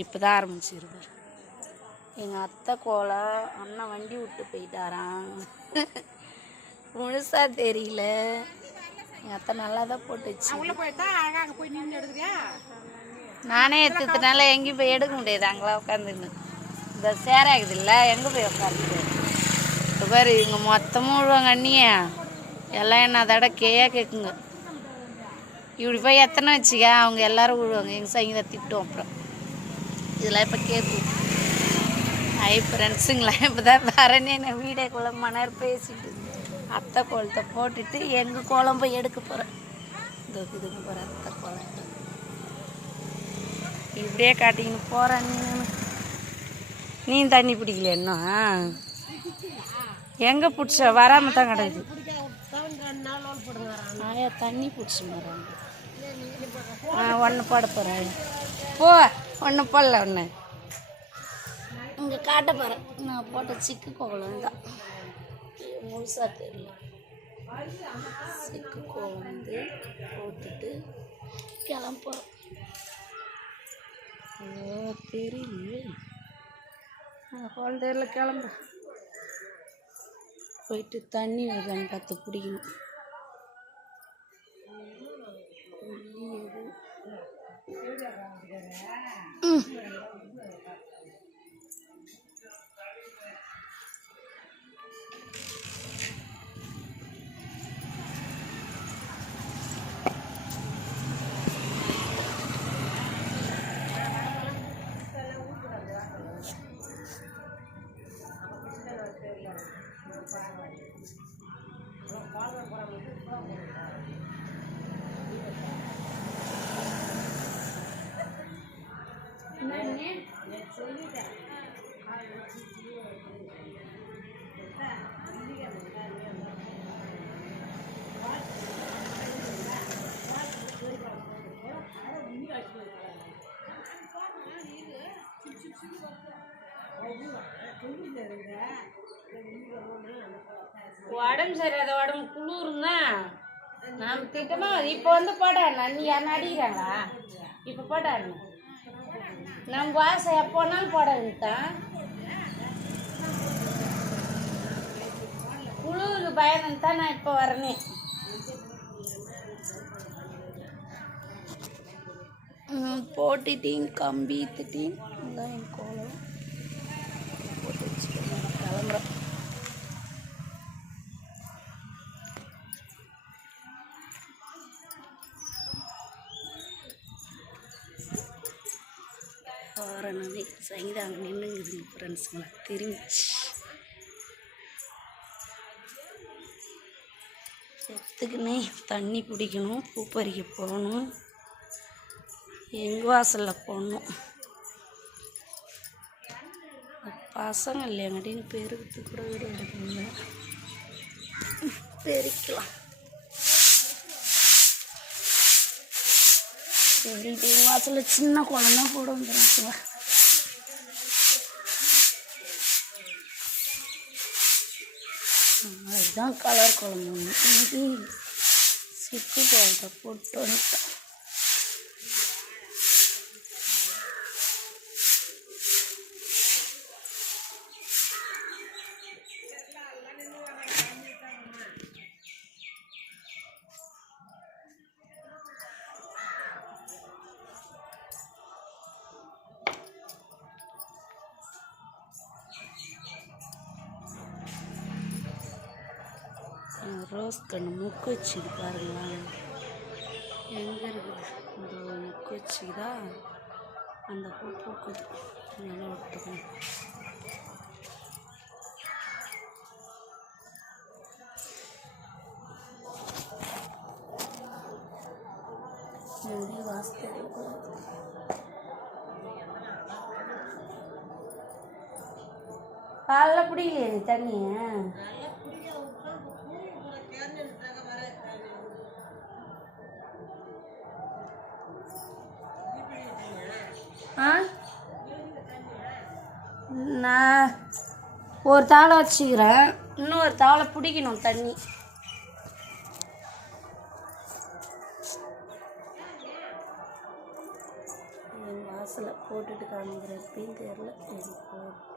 இப்போ தான் ஆரம்பிச்சிருப்பார். எங்கள் அத்தை கோலம் அண்ணன் வண்டி விட்டு போயிட்டாரான். முழுசாக தெரியல. எங்கள் அத்தை நல்லா தான் போட்டுச்சு. நானே எடுத்ததுனால எங்கேயும் போய் எடுக்க முடியாது. அங்கெல்லாம் உட்காந்துன்னு இந்த சேராகுது இல்லை, எங்கே போய் உட்காந்துது பாரு. இவங்க மொத்தமும் விழுவாங்க. அண்ணியே எல்லாம் என்ன அதோட கேட்குங்க. இப்படி போய் எத்தனை வச்சுக்க அவங்க எல்லோரும் விழுவாங்க. எங்கள் சங்கீதா திட்டும். அப்புறம் இதெல்லாம் இப்போ கேட்கும். ஃப்ரெண்ட்ஸுங்களா இப்போ தான் வரேன்னு என்ன வீடியோக்குள்ளே மணர் பேசிட்டு அத்தை கோலத்தை போட்டுட்டு எங்கள் கோலம் போய் எடுக்க போகிறேன். இந்த இதுக்கு போகிறேன் அத்தை கோலம் இப்படியே காட்டிக்கின்னு போகிறேன். நீ தண்ணி பிடிக்கல இன்னும் எங்கே பிடிச்ச வராமல் தான் கிடக்குது. ஆயா தண்ணி பிடிச்சி மாறாங்க. ஒன்று போட போகிறேன். போ ஒன்று போடல. ஒன்று இங்கே காட்ட போகிறேன். நான் போட்ட சிக்கு கோலம் தான் முழுசாக தெரியல. சிக்கு கோலம் வந்து போட்டுட்டு கிளம்போகிறோம். தெரியலையே குழந்தையில கிளம்பு போயிட்டு தண்ணி வருதான்னு பார்த்து பிடிக்கணும். உடம்பு சரியாத உடம்பு குளிர்னா நாம் திட்டமாக இப்போ வந்து போடாண்ணா. நீ யாரும் அடிக்கிறாங்களா? இப்போ போடாண்ணா. நம்ம வாசை எப்போனாலும் போடாதுதான். குளிருக்கு பயந்து தான் நான் இப்போ வரனே. போட்டுட்டேன் கம்பி திட்டேன். இதான் என் கோலம் போட்டு வச்சுக்கணும். கிளம்புறேன். போகிறேன்னு சங்கீதா அங்கே நின்றுங்குதுங்க ஃப்ரெண்ட்ஸுங்களா தெரிஞ்சு செத்துக்குன்னே தண்ணி பிடிக்கணும். பூ பறிக்க போகணும். எங்கள் வாசலில் போடணும். பசங்க இல்லையாங்கட்டின்னு பெருக்கிறதுக்கு கூட வீடு எடுக்கணுங்க. பெருக்கலாம். சரி எங்கள் வாசலில் சின்ன குழந்தை கூட வந்துடுறாங்க. அதுதான் கலர் குழம்பு. இன்னைக்கு சிக்கு குழந்தை போட்டு வந்துட்டேன். ரோஸ் கண்ணு முக்கு வச்சுது பாருங்களா. எங்கே இருக்குது இந்த முக்கு வச்சுதா அந்த பூ பூக்குது. நல்லா விட்டுக்கணும். வாசத்தை காலைல பிடிக்கலையே நீ தண்ணியை. நான் ஒரு தாளை வச்சுக்கிறேன். இன்னொரு தாளை பிடிக்கணும் தண்ணி. வாசலை போட்டுட்டு காமிக்கிறேன். எப்படின்னு தெரியல. இது போட்டு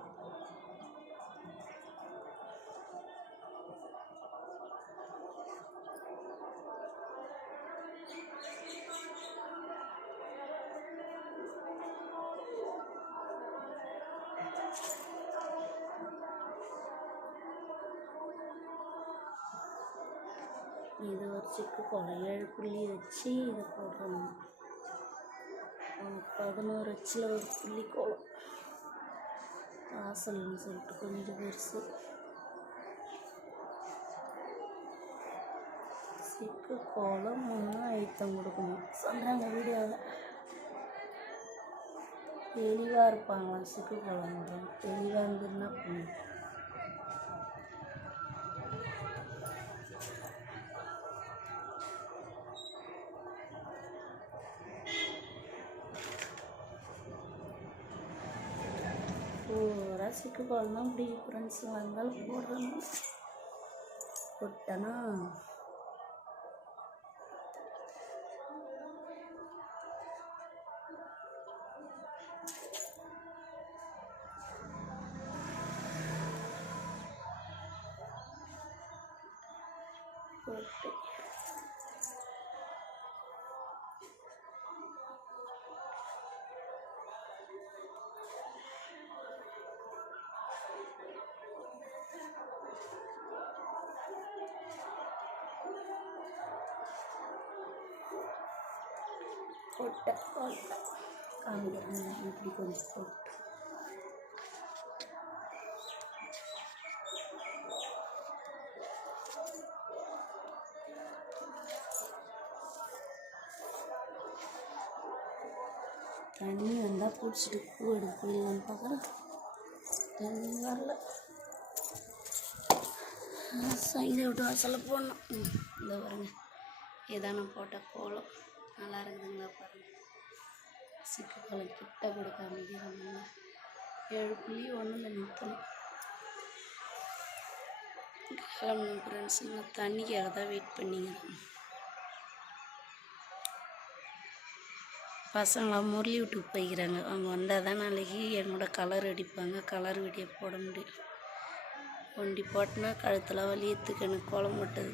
இது ஒரு சிக்கு கோலம் 7 புள்ளி வச்சு இதை போடுறோம். 11 அச்சில் ஒரு புள்ளி கோலம் வாசல்னு சொல்லிட்டு கொஞ்சம் பெருசு. சிக்கு கோலம் 3 அழுத்தம் கொடுக்கணும் சொல்கிறாங்க வீடியோவில். தெளிவாக இருப்பாங்களாம் சிக்கு கோலம் போடுறோம். தெளிவாக இருந்ததுன்னா பண்ணும். சிக்கு கோலம் தான் இப்படி ஃப்ரெண்ட்ஸ் வந்தாலும் போடுறேன். போட்டேன்னா போட்டு போட்டேன் காமிக்கிறேன். இப்படி கொஞ்சம் போட்டு தண்ணி வந்தால் பிடிச்சிட்டு பூ எடுக்க போயிடலான்னு பார்க்குறேன். தண்ணி வரல. இதை விட்டு வாசலில் போடணும். இந்த பாருங்க, இதான் நான் போட்ட கோலம். நல்லா இருக்குதுங்களா பாருங்கள். சிக்கு கோலம் கிட்ட கூட காமிக்கிறாங்க. 7 புள்ளி 1ல் நிறுத்தணும். கிளம்பணும் ஃப்ரெண்ட்ஸ். நான் தண்ணிக்காக தான் வெயிட் பண்ணிக்கிறேன். பசங்களாம் முரளி விட்டுக்கு போய்க்கிறாங்க. அவங்க வந்தால் தான் நாளைக்கு என்னோட கலர் அடிப்பாங்க. கலர் வீடியோ போட முடியும். ஒண்டி போட்டேன்னா கழுத்தில் வலியத்துக்கு எனக்கு கோலம் போட்டது.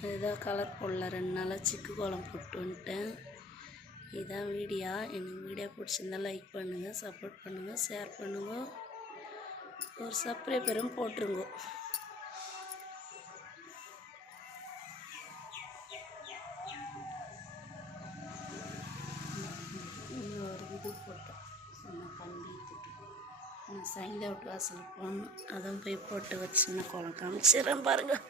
இதுதான் கலர் போடல. 2 நாளாக சிக்கு கோலம் போட்டு வந்துட்டேன். இதுதான் வீடியோ. எனக்கு வீடியோ பிடிச்சிருந்தா லைக் பண்ணுங்கள், சப்போர்ட் பண்ணுங்கள், ஷேர் பண்ணுங்க, ஒரு சப்ஸ்கிரைபரும் போட்டுருங்க. இது போட்டோம் சொன்ன கம்பி திட்டு நான் சைந்தா விட்டு வாசல் போகணும். அதான் போய் போட்டு வச்சுன்னா கோலம் காமிச்சிடறேன் பாருங்கள்.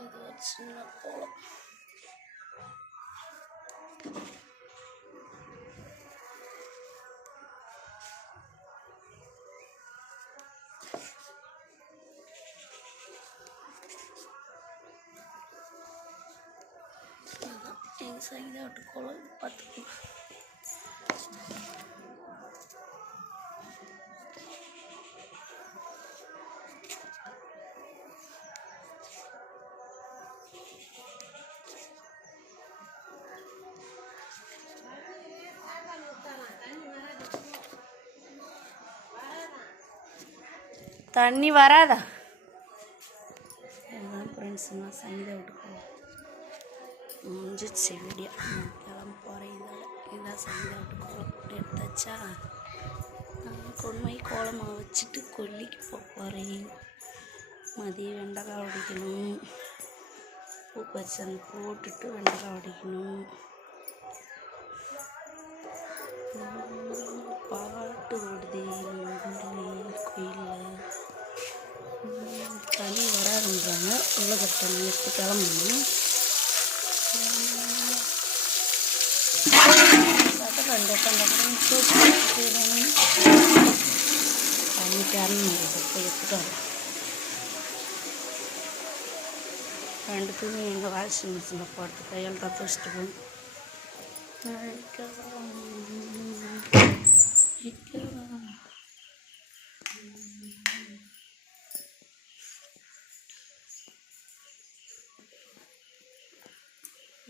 இது ஒரு சின்ன கோலம். எங்கள் சைந்தா விட்டு கோலம் பார்த்துக்கோங்க. தண்ணி வராதா? இதுதான் ஃப்ரெண்ட்ஸ் நான் சைந்தா விட்டு கோலம் முடிஞ்சிச்சு வீடியோ. கிளம்ப போகிறேன். இதான் சைந்தா விட்டு கோலம் எடுத்தாச்சா. கொண்டு போய் கோலமாக வச்சுட்டு கொல்லிக்கு போகிறேன். மதியம் வெண்டைக்காய் உடைக்கணும். பூ பச்சை போட்டுட்டு வெண்டைக்காய் உடைக்கணும். பாட்டு ஓடுது கோயிலில். ஜல்ல கட்டணும் எடுத்து கிளம்பணும். ரெண்டு துணி எங்கள் வாஷிங் மிஷினில் போட்டு கையால் தான் துவச்சிட்டு போகணும்.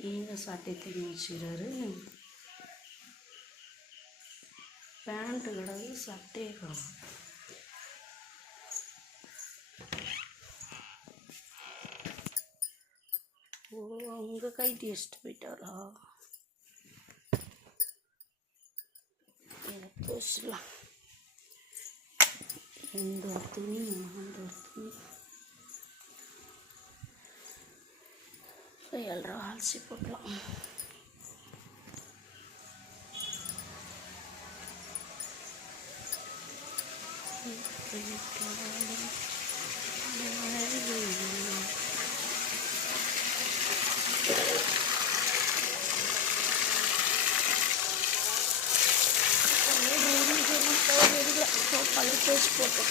எங்க சட்டை தண்ணி வச்சுக்கிறாரு. பேண்ட்டு கிடக்கு, சட்டையே கிடக்கு. ஓ, அங்கே கைட்டி வச்சுட்டு போயிட்டாரா? இதை துவச்சிடலாம். இந்த ஒரு துணி, அந்த ஒரு துணி கையால் அலசி போட்டலாம். பழைய பேச்சு போட்டோம்.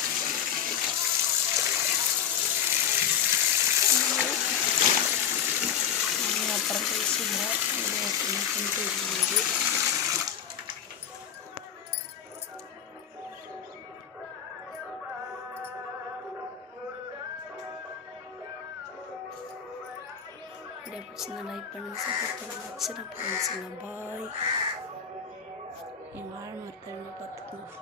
அப்புறம் பேசுகிறேன். வீடியோ பிடிச்சிருந்தா லைக் பண்ணுங்கள், சப்போர்ட் பண்ணுங்கள், வச்சுருக்கேன். பாய். என் வாழை மரத்தை பார்த்துக்கணும்.